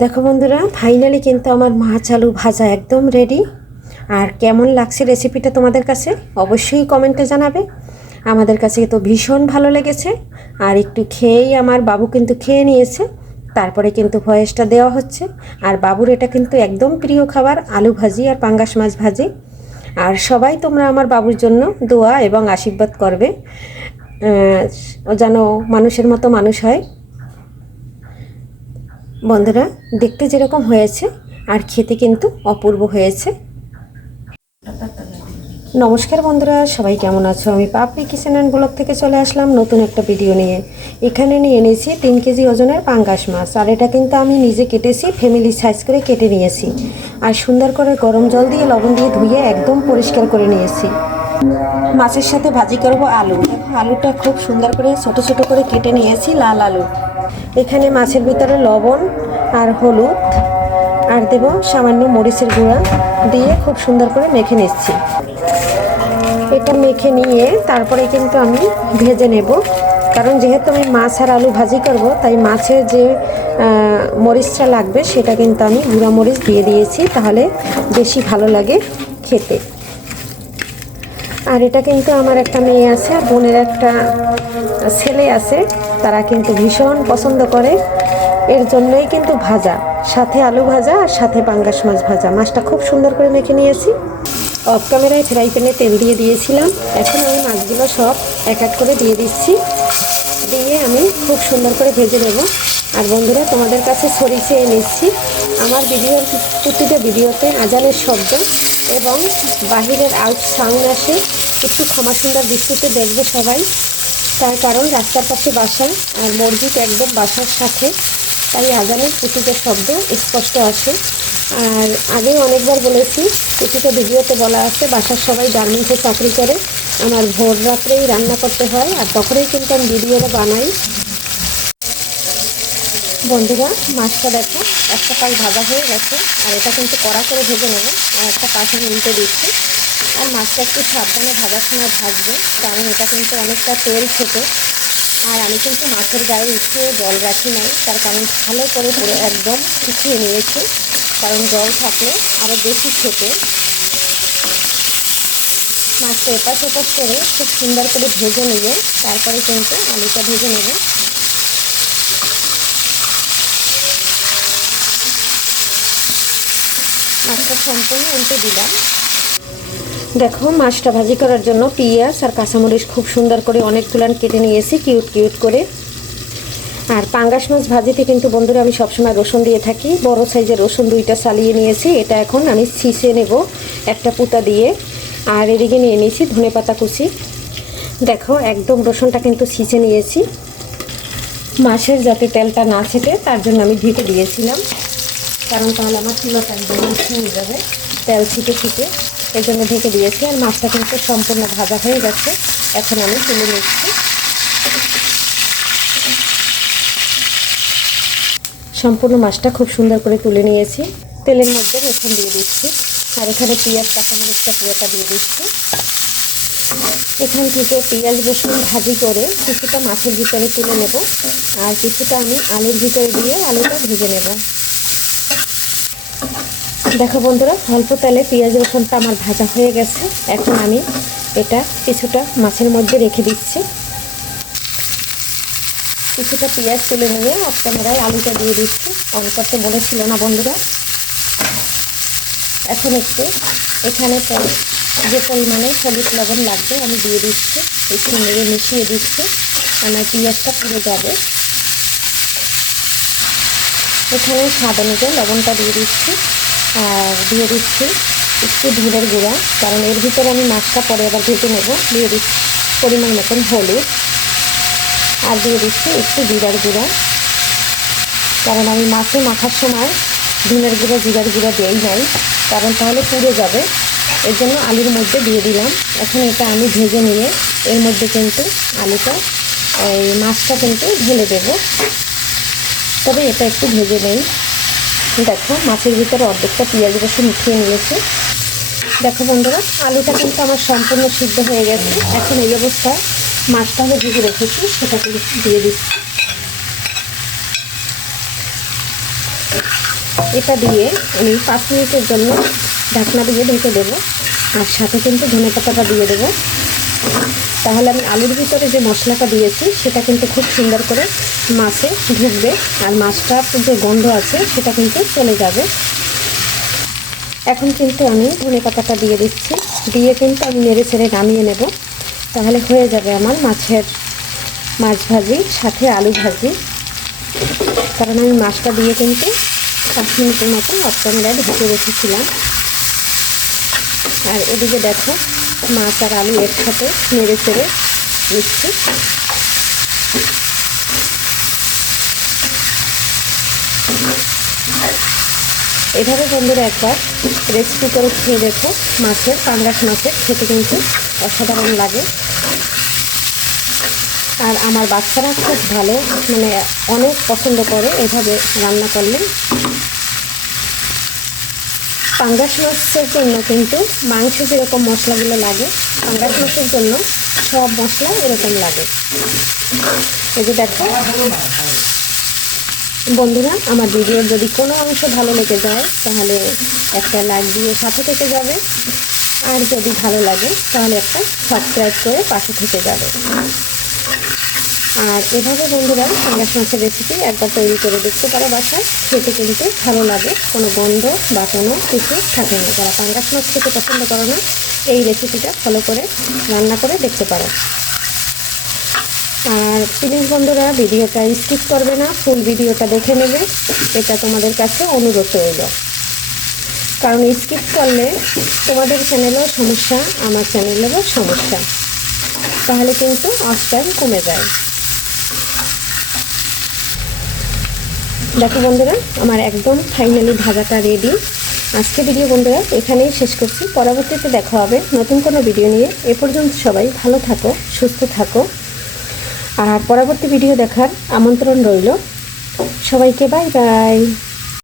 দেখো বন্ধুরা ফাইনালি কিন্তু আমার মাছ আলু ভাজা একদম রেডি আর কেমন লাগছে রেসিপিটা তোমাদের কাছে? অবশ্যই কমেন্টে জানাবে। আমাদের কাছে তো ভীষণ ভালো লেগেছে। আর একটু খেয়েই আমার বাবু কিন্তু খেয়ে নিয়েছে। তারপরে কিন্তু ভয়েসটা দেওয়া হচ্ছে। আর বাবুর এটা কিন্তু একদম প্রিয় খাবার, আলু ভাজি আর পাঙ্গাস মাছ ভাজি। আর সবাই তোমরা আমার বাবুর জন্য দোয়া এবং আশীর্বাদ করবে। যেন মানুষের মতো মানুষ হয়। বন্ধুরা, দেখতে যেরকম হয়েছে, আর খেতে কিন্তু অপূর্ব হয়েছে। নমস্কার বন্ধুরা, সবাই কেমন আছো? আমি পাপড়ি কিচেন অ্যান্ড ব্লগ থেকে চলে আসলাম নতুন একটা ভিডিও নিয়ে। এখানে নিয়ে এনেছি তিন কেজি ওজনের পাঙ্গাস মাছ, আর এটা কিন্তু আমি নিজে কেটেছি ফ্যামিলি সাইজ করে কেটে নিয়েছি। আর সুন্দর করে গরম জল দিয়ে, লবণ দিয়ে ধুয়ে একদম পরিষ্কার করে নিয়েছি। মাছের সাথে ভাজি করব আলু। দেখো, আলুটা খুব সুন্দর করে ছোট ছোট করে কেটে নিয়েছি, লাল আলু। এখানে মাছের ভিতরে লবণ আর হলুদ আর দেব সামান্য মরিচের গুঁড়া দিয়ে খুব সুন্দর করে মেখে নিচ্ছি। এটা মেখে নিয়ে তারপরে কিন্তু আমি ভেজে নেব। কারণ যেহেতু আমি মাছ আর আলু ভাজি করব, তাই মাছের যে মরিচটা লাগবে, সেটা কিন্তু আমি গুঁড়া মরিচ দিয়ে দিয়েছি, তাহলে বেশি ভালো লাগে খেতে। আর এটা কিন্তু আমার একটা মেয়ে আছে, আর বোনের একটা ছেলে আছে। তারা কিন্তু ভীষণ পছন্দ করে। এর জন্যই কিন্তু ভাজা, সাথে আলু ভাজা আর সাথে পাঙ্গাস মাছ ভাজা। মাছটা খুব সুন্দর করে মেখে নিয়েছি। অফ ক্যামেরায় ফ্রাই প্যানে তেল দিয়ে দিয়েছিলাম। এখন আমি মাছগুলো সব এক এক করে দিয়ে দিচ্ছি। দিয়ে আমি খুব সুন্দর করে ভেজে নেব। আর বন্ধুরা, তোমাদের কাছে ছড়ি চেয়ে নিচ্ছি আমার ভিডিওর প্রতিটা ভিডিওতে আজানের শব্দ এবং বাহিরের আউট সাউন্ড আসে। একটু ক্ষমা সুন্দর দৃষ্টিতে দেখবে সবাই। তার কারণ রাস্তার পাশে বাসা আর মসজিদ একদম বাসার সাথে। তাই আজানের প্রতিটা শব্দ স্পষ্ট আসে। আর আগে অনেকবার বলেছি প্রতিটা ভিডিওতে বলা আছে, বাসার সবাই গার্মেন্টসে চাকরি করে। আমার ভোর রাত্রেই রান্না করতে হয় আর তখনই কিন্তু আমি ভিডিওটা বানাই। বন্ধুরা, মাছটা দেখো। একটা পাশ ভাজা হয়ে গেছে, আর এটা কিন্তু কড়া করে ভেজে নেব। আর একটা পাশ আমি উল্টে দিচ্ছি। আর মাছটা একটু সাবধানে ভাজার সময় ভাজবে, কারণ এটা কিন্তু অনেকটা তেল খেতে আর আমি কিন্তু মাছের গায়ে একটু জল রাখি নাই, তার কারণ ভালো করে পুরো একদম শুকিয়ে নিয়েছি। কারণ জল থাকলে আরও বেশি খেতে মাছটা এপাশ ওপাশ করে খুব সুন্দর করে ভেজে নিয়ে তারপরে কিন্তু আলুটা ভেজে নেব। মাছটা সম্পূর্ণ উল্টে দিলাম। দেখো, মাছটা ভাজি করার জন্য পিঁয়াজ আর কাঁচামরিচ খুব সুন্দর করে অনেক তুলান কেটে নিয়েছি, কিউট কিউট করে। আর পাঙ্গাস মাছ ভাজিতে কিন্তু বন্ধুরা আমি সবসময় রসুন দিয়ে থাকি। বড় সাইজের রসুন দুইটা সালিয়ে নিয়েছি, এটা এখন আমি ছিঁচে নেব একটা পুতা দিয়ে। আর এদিকে নিয়ে নিয়েছি ধনে পাতা কুচি। দেখো, একদম রসুনটা কিন্তু ছিঁচে নিয়েছি। মাছের যাতে তেলটা না ছেটে, তার জন্য আমি ঢেকে দিয়েছিলাম। কারণ তাহলে আমার চুলাটা একদম নষ্ট হয়ে যাবে, তেল ছিটে ছিটে। এই জন্য ঢেকে দিয়েছি আর মাছটা কিন্তু সম্পূর্ণ ভাজা হয়ে গেছে। এখন আমি তুলে নিচ্ছি। সম্পূর্ণ মাছটা খুব সুন্দর করে তুলে নিয়েছি। তেলের মধ্যে রসুন দিয়ে দিচ্ছি। আর এখানে পেঁয়াজ, কাঁচামরিচটা পুরোটা দিয়ে দিচ্ছি। এখান থেকে পেঁয়াজ, রসুন ভাজি করে কিছুটা মাছের ভিতরে তুলে নেব। আর কিছুটা আমি আলুর ভিতরে দিয়ে আলুটা ভেজে নেব। দেখো বন্ধুরা, অল্প তেলে পেঁয়াজ, রসুনটা আমার ভাজা হয়ে গেছে। এখন আমি এটা কিছুটা মাছের মধ্যে রেখে দিচ্ছি। কিছুটা পেঁয়াজ তুলে নিয়ে অফ ক্যামেরায় আলুটা দিয়ে দিচ্ছি। অন করতে বলেছিল না বন্ধুরা। এখন একটু এখানে যে পরিমাণে হলুদ লবণ লাগবে, আমি দিয়ে দিচ্ছি। একটু নেড়ে মিশিয়ে দিচ্ছি। আমার পেঁয়াজটা পুড়ে যাবে। এখানে স্বাদ অনুযায়ী লবণটা দিয়ে দিচ্ছি। দিয়ে দিচ্ছি একটু ধুলের গুঁড়া, কারণ এর ভিতরে আমি মাছটা পরে আবার ভেজে নেব। দিয়ে দিচ্ছি পরিমাণ মতন হলুদ। আর দিয়ে দিচ্ছি একটু জিরার গুঁড়া। কারণ আমি মাছে মাখার সময় ধুনের গুঁড়ো, জিরার গুঁড়া দিয়েই নাই, কারণ তাহলে পুড়ে যাবে। এর জন্য আলুর মধ্যে দিয়ে দিলাম। এখন এটা আমি ভেজে নিয়ে এর মধ্যে কিন্তু আলুটা, এই মাছটা কিন্তু ঢেলে দেবো। তবে এটা একটু ভেজে নেই। দেখো, মাছের ভিতরে অর্ধেকটা পেঁয়াজ রসুন মিশিয়ে নিয়েছে। দেখো বন্ধুরা, আলুটা কিন্তু আমার সম্পূর্ণ সিদ্ধ হয়ে গেছে। এখন এই অবস্থায় মাছটা আমি ভেজে রেখেছি, সেটাকে দিয়ে দিচ্ছি। এটা দিয়ে আমি পাঁচ মিনিটের জন্য ঢাকনা দিয়ে ঢেকে দেবো, আর সাথে কিন্তু ধনে পাতাটা দিয়ে দেবো। তাহলে আমি আলুর ভিতরে যে মশলাটা দিয়েছি, সেটা কিন্তু খুব সুন্দর করে মাছে ঢুকবে। আর মাছটার যে গন্ধ আছে, সেটা কিন্তু চলে যাবে। এখন কিন্তু আমি ধনে পাতাটা দিয়ে দিচ্ছি। দিয়ে কিন্তু আমি নেড়ে ছেড়ে নামিয়ে নেব। তাহলে হয়ে যাবে আমার মাছের মাছ ভাজি, সাথে আলু ভাজি। কারণ আমি মাছটা দিয়ে কিন্তু পাঁচ মিনিটের মতো অফ ক্যামেরায় ঢেকে রেখেছিলাম। আর এদিকে দেখো মাছ আর আলু একসাথে নেড়ে চেড়ে নিচ্ছি এভাবে বন্ধুরা একবার রেসিপি করে খেয়ে দেখো, মাছের, পাঙ্গাস মাছের, খেতে কিন্তু অসাধারণ লাগে। আর আমার বাচ্চারা খুব ভালো মানে অনেক পছন্দ করে এভাবে রান্না করলে। পাঙ্গাস মাছের জন্য কিন্তু মাংস যেরকম মশলাগুলো লাগে, পাঙ্গাস মাছের জন্য সব মশলা এরকম লাগে। এই যে দেখো, বন্ধুরা, আমার ভিডিওর যদি কোনো অংশ ভালো লেগে যায়, তাহলে একটা লাইক দিয়ে সাথে থেকে যাবে। আর যদি ভালো লাগে, তাহলে একটা সাবস্ক্রাইব করে পাশে থেকে যাবে। আর এভাবে বন্ধুরা পাঙ্গাস মাছের রেসিপি একবার তৈরি করে দেখতে পারো বাসায়। খেতে কিন্তু ভালো লাগে। কোনো গন্ধ বা কোনো কিছু থাকে না। যারা পাঙ্গাস মাছ খেতে পছন্দ করো না, এই রেসিপিটা ফলো করে রান্না করে দেখতে পারো। আর প্লিজ বন্ধুরা ভিডিওটা স্কিপ করবে না। ফুল ভিডিওটা দেখে নেবে। এটা তোমাদের কাছে অনুরোধ রইল। কারণ স্কিপ করলে তোমাদের চ্যানেলেও সমস্যা, আমার চ্যানেলেরও সমস্যা। তাহলে কিন্তু অফ টাইম কমে যায়। দেখো বন্ধুরা, আমার একদম ফাইনালি ভাজাটা রেডি আজকে ভিডিও বন্ধুরা, এখানেই শেষ করছি। পরবর্তীতে দেখা হবে নতুন কোনো ভিডিও নিয়ে। এ পর্যন্ত সবাই ভালো থাকো, সুস্থ থাকো। আর পরবর্তী ভিডিও দেখার আমন্ত্রণ রইল। সবাইকে বাই বাই